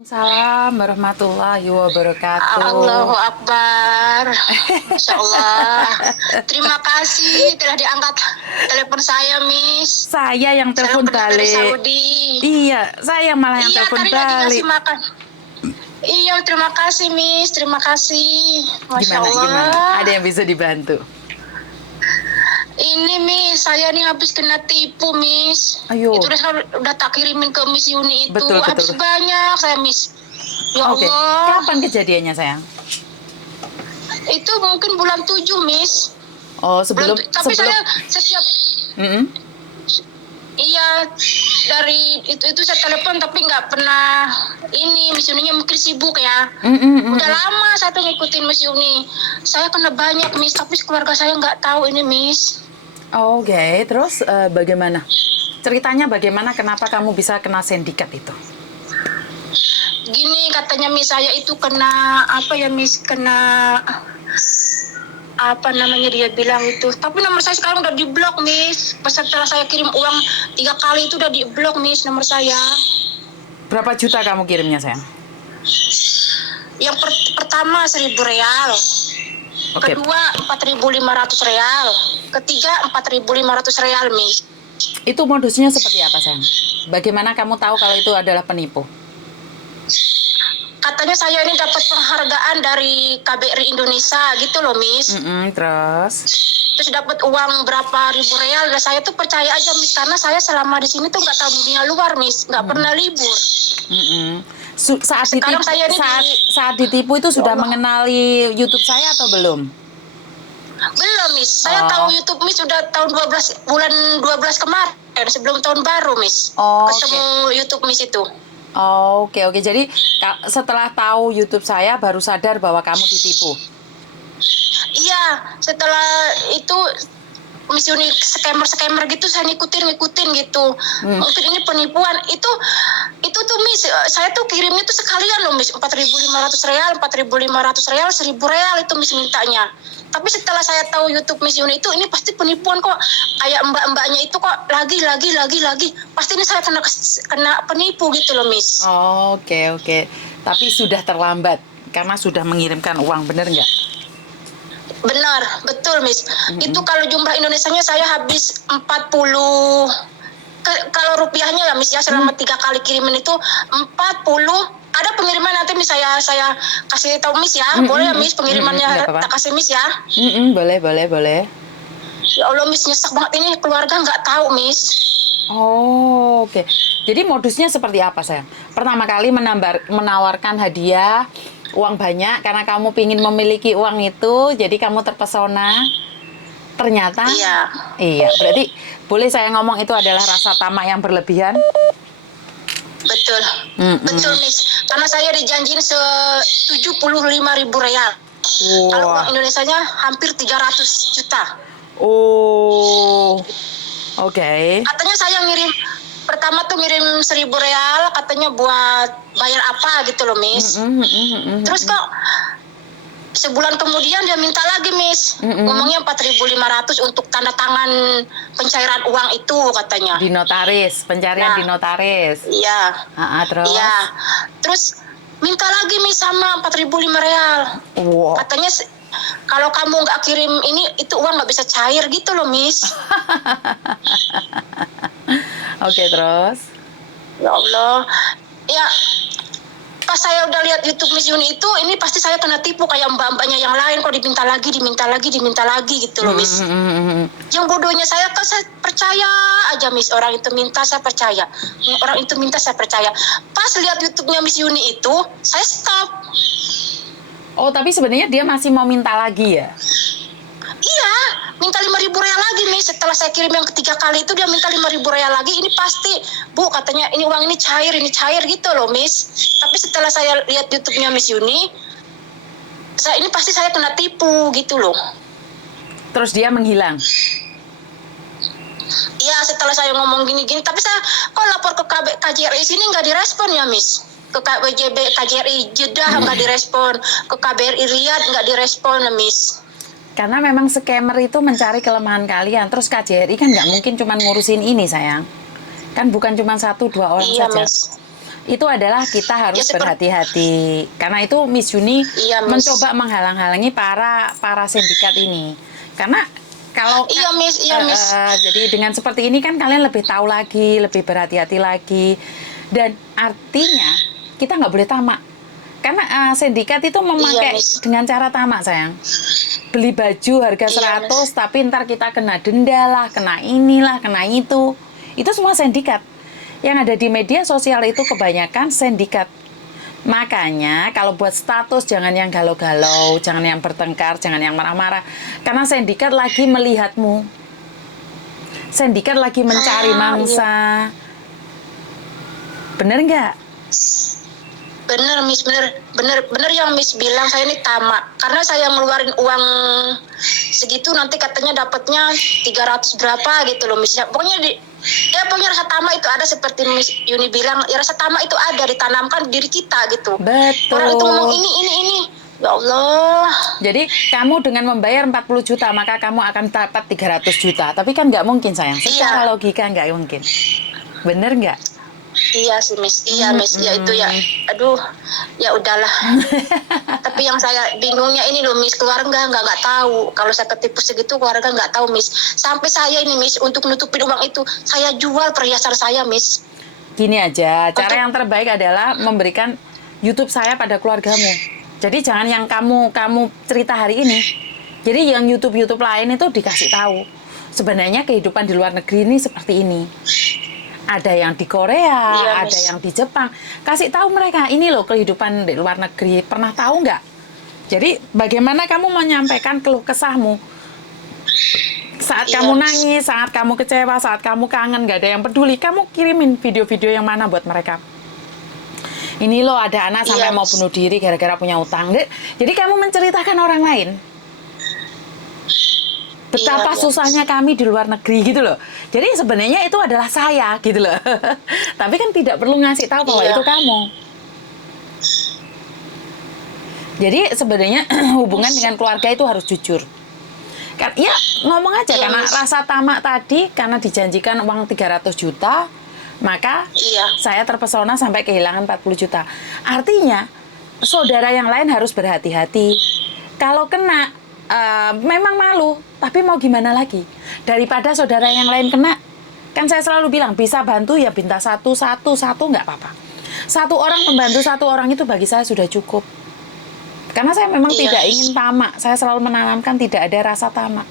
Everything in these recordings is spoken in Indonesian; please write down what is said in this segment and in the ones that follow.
Salam warahmatullahi Allahu wabarakatuh. Akbar. Masya Allah. Terima kasih telah diangkat telepon saya, Miss. Saya yang Salam telepon kenal dari balik. Saudi. Iya, saya malah yang Iya, telepon tadi lagi ngasih balik. makan. Iya, terima kasih, Miss. Terima kasih. Masya Gimana? Allah. Ada yang bisa dibantu? Ini, Miss, saya nih habis kena tipu, Miss. Ayo. Itu udah tak kirimin ke Miss Yuni itu. Betul, Habis betul. banyak saya, Miss. Ya Oke. Allah. Kapan kejadiannya, sayang? Itu mungkin bulan 7, Miss. Oh, sebelum Tapi saya setiap Mm-mm. iya dari itu saya telepon tapi nggak pernah ini Miss Yuninya mungkin sibuk ya. Mm-mm. Udah lama saya tuh ngikutin Miss Yuni. Saya kena banyak Miss tapi keluarga saya nggak tahu ini Miss. Oke, terus bagaimana? Ceritanya bagaimana kenapa kamu bisa kena sindikat itu? Gini katanya Miss saya itu kena apa ya Miss kena apa namanya dia bilang itu tapi nomor saya sekarang udah diblok Miss pas setelah saya kirim uang 3 kali itu udah diblok Miss nomor saya. Berapa juta kamu kirimnya, sayang? Yang pertama 1.000 real, Oke. kedua 4.500 real, ketiga 4.500 real Miss. Itu modusnya seperti apa, sayang? Bagaimana kamu tahu kalau itu adalah penipu? Katanya saya ini dapat penghargaan dari KBRI Indonesia gitu loh Miss. Terus? Terus dapat uang berapa ribu real dan saya tuh percaya aja Miss karena saya selama di sini tuh nggak tahu dunia luar Miss, nggak pernah libur. Saat Sekarang ditipu, saya ini saat ditipu itu sudah mengenali YouTube saya atau belum? belum Miss. Saya tahu YouTube Miss sudah tahun 12 bulan 12 kemarin sebelum tahun baru Miss. Ketemu YouTube Miss itu. Oke. Jadi setelah tahu YouTube saya baru sadar bahwa kamu ditipu. Iya, setelah itu Miss Yuni scammer gitu saya ngikutin gitu. Mungkin ini penipuan. Itu tuh Miss, saya tuh kirimnya tuh sekalian loh Miss, 4.500 real, 4.500 real, 1.000 real itu Miss mintanya. Tapi setelah saya tahu YouTube Miss Yuni itu ini pasti penipuan kok. Kayak mbak-mbaknya itu kok lagi. Pasti ini saya kena penipu gitu loh Miss. Oke. Tapi sudah terlambat karena sudah mengirimkan uang, bener nggak? Benar, betul Miss. Itu kalau jumlah Indonesianya saya habis 40. Kalau rupiahnya ya Miss ya selama 3 kali kiriman itu 40. Ada pengiriman nanti Miss saya kasih tahu Miss ya. Boleh ya Miss pengirimannya tak kasih Miss ya. Boleh. Ya Allah Miss nyesek banget ini keluarga nggak tahu Miss. Oke. Jadi modusnya seperti apa, sayang? Pertama kali menawarkan hadiah uang banyak karena kamu pingin memiliki uang itu, jadi kamu terpesona. Ternyata iya, berarti boleh saya ngomong itu adalah rasa tamak yang berlebihan? Betul. Betul Miss. Karena saya dijanjiin 75.000 real. Kalau uang Indonesianya hampir 300 juta. Oke. Katanya saya pertama tuh ngirim 1.000 real katanya buat bayar apa gitu loh Miss. Terus kok sebulan kemudian dia minta lagi Miss. Ngomongnya 4.500 untuk tanda tangan pencairan uang itu katanya. Di notaris, pencarian di notaris. Iya. Terus? Iya. Terus minta lagi Miss sama 4.500 real. Katanya kalau kamu nggak kirim ini itu uang nggak bisa cair gitu loh Miss. Oke, terus? Ya Allah. Ya pas saya udah lihat YouTube Miss Yuni itu ini pasti saya kena tipu kayak mbak-mbaknya yang lain kok diminta lagi gitu loh Miss. Yang bodohnya saya kan saya percaya aja Miss, orang itu minta saya percaya, orang itu minta saya percaya. Pas lihat YouTube-nya Miss Yuni itu saya stop. Tapi sebenarnya dia masih mau minta lagi ya? Iya, minta 5.000 real lagi Miss. Setelah saya kirim yang ketiga kali itu dia minta 5.000 real lagi. Ini pasti, Bu, katanya ini uang ini cair gitu loh Miss. Tapi setelah saya lihat YouTube-nya Miss Yuni, ini pasti saya kena tipu gitu loh. Terus dia menghilang? Iya, setelah saya ngomong gini-gini, tapi saya kok lapor ke KJRI sini nggak direspon ya Miss. Ke WJB KJRI Jeddah nggak direspon, ke KBRI Riyadh nggak direspon ya Miss. Karena memang scammer itu mencari kelemahan kalian. Terus KJRI kan nggak mungkin cuma ngurusin ini, sayang. Kan bukan cuma 1-2 orang saja. Miss. Itu adalah kita harus Ya, berhati-hati. Karena itu Miss Yuni Iya, Miss. mencoba menghalang-halangi para sindikat ini. Karena kalau Iya, Miss. Iya, Miss. jadi dengan seperti ini kan kalian lebih tahu lagi, lebih berhati-hati lagi. Dan artinya kita nggak boleh tamak. Karena sindikat itu memakai Miss. dengan cara tamak, sayang. Beli baju harga Iya, 100, tapi ntar kita kena denda lah, kena inilah, kena itu. Itu semua sindikat. Yang ada di media sosial itu kebanyakan sindikat. Makanya kalau buat status jangan yang galau-galau, jangan yang bertengkar, jangan yang marah-marah. Karena sindikat lagi melihatmu. Sindikat lagi mencari mangsa. Bener nggak? Bener, Miss. Bener yang Miss bilang, saya ini tamak. Karena saya ngeluarin uang segitu, nanti katanya dapatnya 300 berapa gitu loh, Miss. Pokoknya rasa tamak itu ada, seperti Miss Yuni bilang, ya rasa tamak itu ada, ditanamkan di diri kita gitu. Betul. Orang itu ngomong ini. Ya Allah. Jadi kamu dengan membayar 40 juta, maka kamu akan dapat 300 juta. Tapi kan nggak mungkin, sayang. Secara logika nggak mungkin. Bener nggak? Iya sih, Miss. Iya, Miss. Ya itu ya. Aduh, ya udahlah. Tapi yang saya bingungnya ini loh, Miss, keluarga nggak tahu. Kalau saya ketipu segitu, keluarga nggak tahu, Miss. Sampai saya ini, Miss, untuk nutupin uang itu, saya jual perhiasan saya, Miss. Gini aja, cara yang terbaik adalah memberikan YouTube saya pada keluargamu. Jadi jangan yang kamu cerita hari ini. Jadi yang YouTube lain itu dikasih tahu. Sebenarnya kehidupan di luar negeri ini seperti ini. Ada yang di Korea, ada yang di Jepang. Kasih tahu mereka, ini loh kehidupan di luar negeri. Pernah tahu nggak? Jadi bagaimana kamu menyampaikan keluh kesahmu? Saat kamu nangis, saat kamu kecewa, saat kamu kangen, nggak ada yang peduli, kamu kirimin video-video yang mana buat mereka. Ini loh ada anak sampai mau bunuh diri gara-gara punya utang. Jadi kamu menceritakan orang lain. Betapa susahnya kami di luar negeri gitu loh. Jadi sebenarnya itu adalah saya gitu loh. Tapi kan tidak perlu ngasih tahu bahwa itu kamu. Jadi sebenarnya hubungan dengan keluarga itu harus jujur. Ya ngomong aja, karena rasa tamak tadi, karena dijanjikan uang 300 juta, maka saya terpesona sampai kehilangan 40 juta. Artinya saudara yang lain harus berhati-hati. Kalau kena memang malu, tapi mau gimana lagi? Daripada saudara yang lain kena, kan saya selalu bilang, bisa bantu ya minta satu nggak apa-apa. Satu orang membantu satu orang itu bagi saya sudah cukup. Karena saya memang tidak ingin tamak, saya selalu menanamkan tidak ada rasa tamak.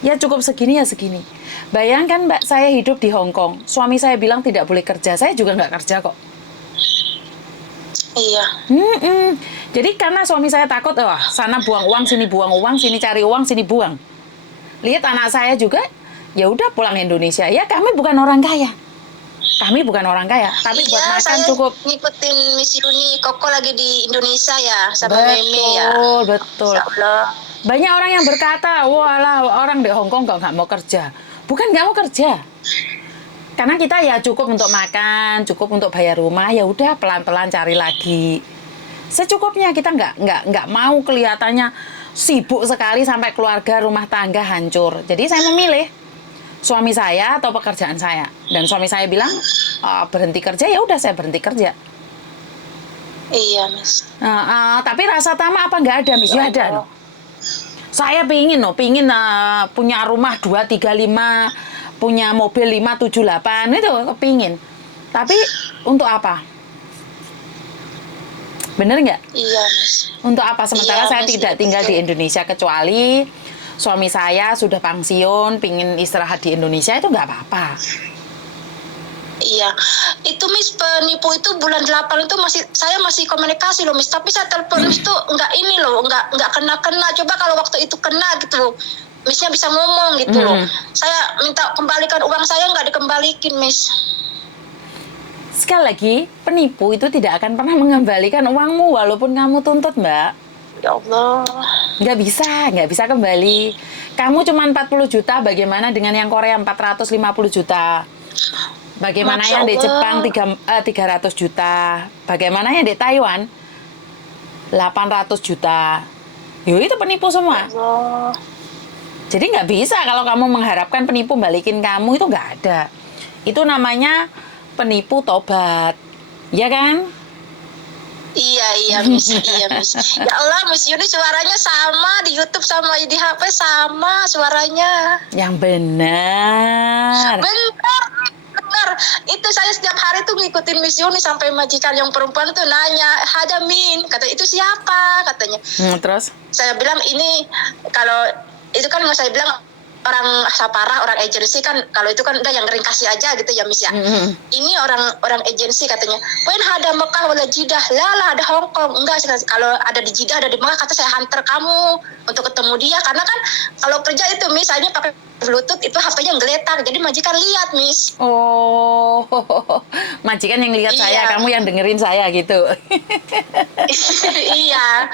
Ya cukup segini ya segini. Bayangkan Mbak, saya hidup di Hong Kong, suami saya bilang tidak boleh kerja, saya juga nggak kerja kok. Iya. Jadi karena suami saya takut, wah sana buang uang, sini cari uang, sini buang. Lihat anak saya juga, ya udah pulang Indonesia. Ya kami bukan orang kaya. Tapi buat makan cukup. Ngikutin Miss Yuni, Koko lagi di Indonesia ya, sama Meme ya. Betul. Banyak orang yang berkata, walah orang di Hong Kong nggak mau kerja. Bukan nggak mau kerja. Karena kita ya cukup untuk makan, cukup untuk bayar rumah, ya udah pelan-pelan cari lagi. Secukupnya, kita nggak mau kelihatannya sibuk sekali sampai keluarga rumah tangga hancur. Jadi saya memilih suami saya atau pekerjaan saya. Dan suami saya bilang berhenti kerja, ya udah saya berhenti kerja. Iya, Miss. Tapi rasa tamak apa nggak ada, Miss? Ya ada. No. Saya pingin punya rumah 2, 3, 5, punya mobil 5, 7, 8, itu kepingin. Tapi untuk apa? Bener nggak? Iya, Miss. Untuk apa? Sementara saya tidak tinggal di Indonesia, kecuali suami saya sudah pensiun, pingin istirahat di Indonesia, itu nggak apa-apa. Iya, itu Miss, penipu itu bulan 8 itu saya masih komunikasi loh Miss, tapi saya telepon Miss tuh nggak kena. Coba kalau waktu itu kena gitu, Missnya bisa ngomong gitu loh. Saya minta kembalikan uang saya, nggak dikembalikan, Miss. Sekali lagi, penipu itu tidak akan pernah mengembalikan uangmu walaupun kamu tuntut, Mbak. Ya Allah. Nggak bisa kembali. Kamu cuma 40 juta, bagaimana dengan yang Korea 450 juta? Bagaimana yang di Jepang 300 juta? Bagaimana yang di Taiwan 800 juta? Itu penipu semua. Allah. Jadi nggak bisa kalau kamu mengharapkan penipu balikin kamu, itu nggak ada. Itu namanya penipu tobat. Iya kan? Iya Miss, iya Miss. Ya Allah, Miss Yuni suaranya sama di YouTube sama di HP sama suaranya. Yang benar. Benar. Itu saya setiap hari tuh ngikutin Miss Yuni sampai majikan yang perempuan tuh nanya, "Ada Min," kata itu siapa katanya. Terus? Saya bilang ini kalau itu kan saya bilang orang Sapara, orang agensi kan kalau itu kan udah yang ring kasih aja gitu ya Miss ya. Ini orang agensi katanya. Wen ada Mekah wala Jidah. Lah ada Hong Kong. Enggak kalau ada di Jidah ada di Mekah kata saya hantar kamu untuk ketemu dia karena kan kalau kerja itu misalnya pakai Bluetooth itu HP-nya ngeletak jadi majikan lihat Miss. Oh, majikan yang lihat saya, kamu yang dengerin saya gitu. Iya.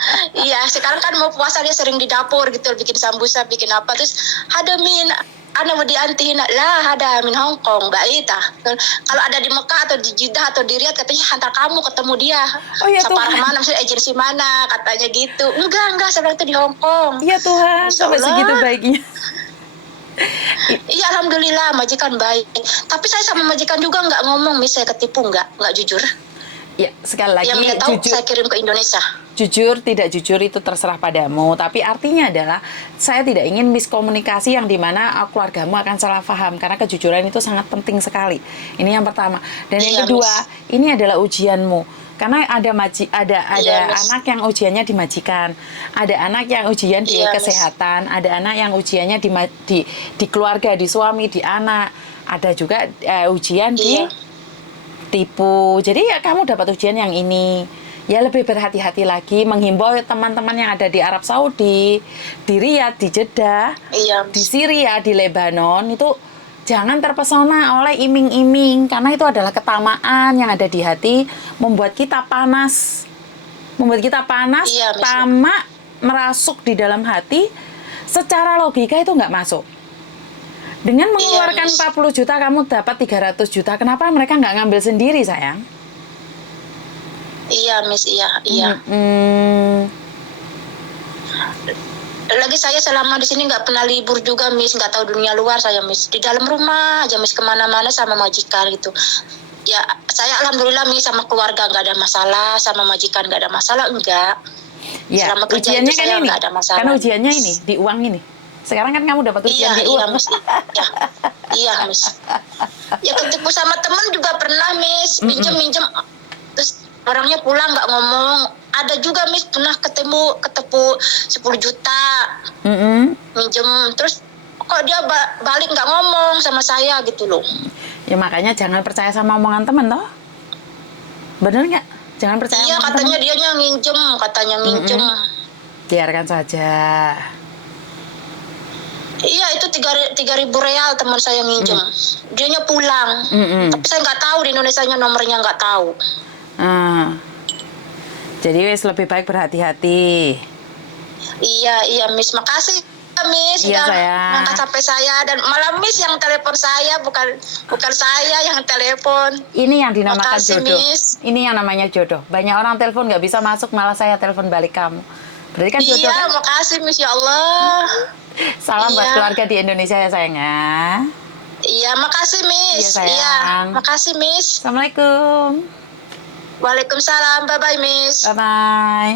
Sekarang kan mau puasa dia sering di dapur gitu, bikin sambusa, bikin apa. Terus ada Min, ana mau diantihin lah, ada Min Hong Kong, baik tah. Kalau ada di Mekah atau di Jeddah atau di Riyadh katanya hantar kamu ketemu dia. Oh ya Saparah Tuhan. mana, maksudnya agensi mana, katanya gitu. Enggak, saya bilang itu di Hong Kong. Ya Tuhan, Insya sampai Allah. segitu baiknya. Iya, alhamdulillah majikan baik. Tapi saya sama majikan juga nggak ngomong, Miss, saya ketipu nggak jujur. Ya, sekali lagi Yang dia tahu jujur. saya kirim ke Indonesia. Jujur, tidak jujur itu terserah padamu. Tapi artinya adalah saya tidak ingin miskomunikasi yang dimana keluargamu akan salah paham. Karena kejujuran itu sangat penting sekali. Ini yang pertama. Dan yang Iya, kedua, Miss. ini adalah ujianmu. Karena ada Iya, Miss. anak yang ujiannya di majikan, ada anak yang ujian di Iya, Miss. kesehatan, ada anak yang ujiannya di keluarga, di suami, di anak, ada juga ujian di Iya. tipu. Jadi ya kamu dapat ujian yang ini. Ya lebih berhati-hati lagi, menghimbau teman-teman yang ada di Arab Saudi, di Riyadh, di Jeddah, Iya, di Syria, di Lebanon, itu jangan terpesona oleh iming-iming, karena itu adalah ketamaan yang ada di hati, membuat kita panas. Membuat kita panas, Iya, Miss. tamak, merasuk di dalam hati, secara logika itu nggak masuk. Dengan mengeluarkan Miss. 40 juta, kamu dapat 300 juta, kenapa mereka nggak ngambil sendiri, sayang? Iya, Miss, iya. Lagi saya selama di sini nggak pernah libur juga, Miss, nggak tahu dunia luar saya, Miss. Di dalam rumah aja, Miss, kemana-mana sama majikan gitu. Ya, saya alhamdulillah, Miss, sama keluarga nggak ada masalah, sama majikan nggak ada masalah, enggak. Ya, Selama kerja ujiannya itu kan saya ini. nggak ada masalah. Karena ujiannya ini, di uang ini. Sekarang kan kamu dapat ujian di uang. Miss. Iya, Miss. Ya ketipu sama temen juga pernah, Miss. Minjem, terus orangnya pulang nggak ngomong. Ada juga, Miss, pernah ketipu 10 juta. Minjem, terus kok dia balik nggak ngomong sama saya gitu loh. Ya makanya jangan percaya sama omongan temen toh. Bener nggak? Jangan percaya Iya, omongan katanya temen. dianya katanya nginjem. Biarkan saja. Iya, itu 3.000 real teman saya minjem. Dianya pulang. Tapi saya nggak tahu di Indonesianya nomornya nggak tahu. Jadi wes lebih baik berhati-hati. Iya, Miss. Makasih, Miss. Iya, Sudah sayang. ngangkat HP saya dan malah Miss yang telepon saya, bukan saya yang telepon. Ini yang dinamakan Makasih, jodoh. Miss. Ini yang namanya jodoh. Banyak orang telepon nggak bisa masuk, malah saya telepon balik kamu. Berarti kan jodoh Iya, kan? makasih, Miss, ya Allah. Salam buat Iya. keluarga di Indonesia ya sayang ya. Iya, makasih, Miss. Iya, sayang. Makasih, Miss. Assalamualaikum. Waalaikumsalam. Bye-bye, Miss. Bye-bye.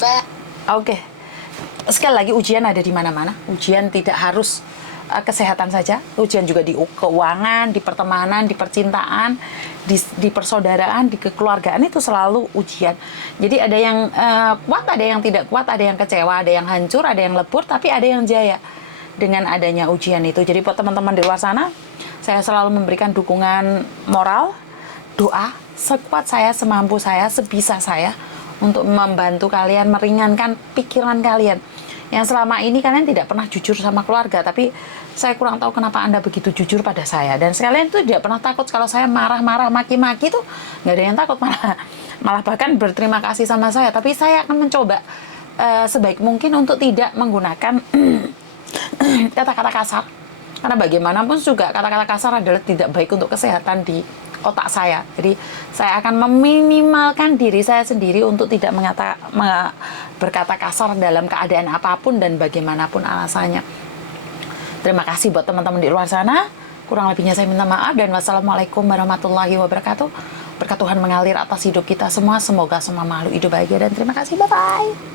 Bye. Oke. Sekali lagi ujian ada di mana-mana. Ujian tidak harus kesehatan saja. Ujian juga di keuangan, di pertemanan, di percintaan, di persaudaraan, di kekeluargaan itu selalu ujian. Jadi ada yang kuat, ada yang tidak kuat, ada yang kecewa, ada yang hancur, ada yang lebur, tapi ada yang jaya dengan adanya ujian itu. Jadi buat teman-teman di luar sana, saya selalu memberikan dukungan moral, doa, sekuat saya, semampu saya, sebisa saya untuk membantu kalian, meringankan pikiran kalian. Yang selama ini kalian tidak pernah jujur sama keluarga, tapi saya kurang tahu kenapa Anda begitu jujur pada saya. Dan sekalian itu tidak pernah takut kalau saya marah-marah, maki-maki itu nggak ada yang takut, malah bahkan berterima kasih sama saya. Tapi saya akan mencoba sebaik mungkin untuk tidak menggunakan kata-kata kasar. Karena bagaimanapun juga kata-kata kasar adalah tidak baik untuk kesehatan di otak saya. Jadi saya akan meminimalkan diri saya sendiri untuk tidak berkata kasar dalam keadaan apapun dan bagaimanapun alasannya. Terima kasih buat teman-teman di luar sana. Kurang lebihnya saya minta maaf dan wassalamualaikum warahmatullahi wabarakatuh. Berkat Tuhan mengalir atas hidup kita semua. Semoga semua makhluk hidup bahagia dan terima kasih. Bye-bye.